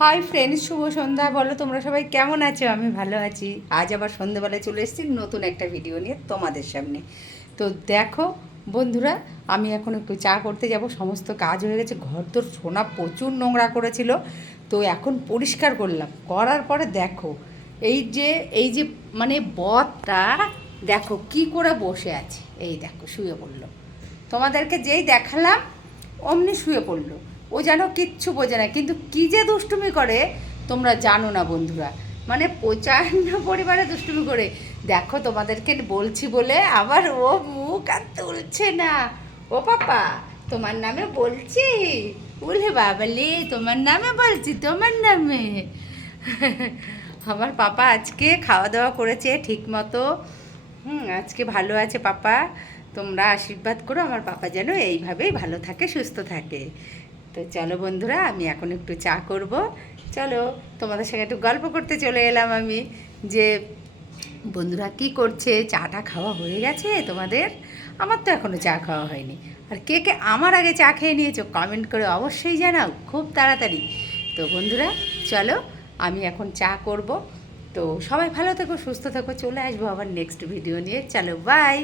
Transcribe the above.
Hi friends, শুভ সন্ধ্যা। বলো তোমরা সবাই কেমন আছো? আমি ভালো আছি। আজ আবার সন্ধ্যেবেলায় চলে এসেছি নতুন একটা ভিডিও নিয়ে তোমাদের সামনে। তো দেখো বন্ধুরা, আমি এখন একটু চা করতে যাব। সমস্ত কাজ হয়ে গেছে, ঘর তোর সোনা প্রচুর নোংরা করেছিল, তো এখন পরিষ্কার করলাম। করার পরে দেখো এই যে মানে বদটা দেখো কি করে বসে আছে। এই দেখো শুয়ে পড়লো, তোমাদেরকে যেই দেখালাম অমনি শুয়ে পড়লো। ও যেন কিচ্ছু বোঝে না, কিন্তু কী যে দুষ্টুমি করে তোমরা জানো না বন্ধুরা। মানে প্রচণ্ড পরিমাণে দুষ্টুমি করে। দেখো তোমাদেরকে বলছি বলে আবার ও মুখ আর তুলছে না। ও পাপা, তোমার নামে বলছি? বলে বাবালে, তোমার নামে বলছি, তোমার নামে। আমার পাপা আজকে খাওয়া দাওয়া করেছে ঠিক মতো। আজকে ভালো আছে পাপা। তোমরা আশীর্বাদ করো আমার পাপা যেন এইভাবেই ভালো থাকে, সুস্থ থাকে। তো চলো বন্ধুরা, আমি এখন একটু চা করব। চলো তোমাদের সঙ্গে একটু গল্প করতে চলে এলাম আমি, যে বন্ধুরা কি করছে। চাটা খাওয়া হয়ে গেছে তোমাদের? আমার তো এখনও চা খাওয়া হয়নি। আর কে কে আমার আগে চা খেয়ে নিয়েছো কমেন্ট করে অবশ্যই জানাও খুব তাড়াতাড়ি। তো বন্ধুরা চলো, আমি এখন চা করব। তো সবাই ভালো থেকো, সুস্থ থেকো। চলে আসবো আবার নেক্সট ভিডিও নিয়ে। চলো বাই।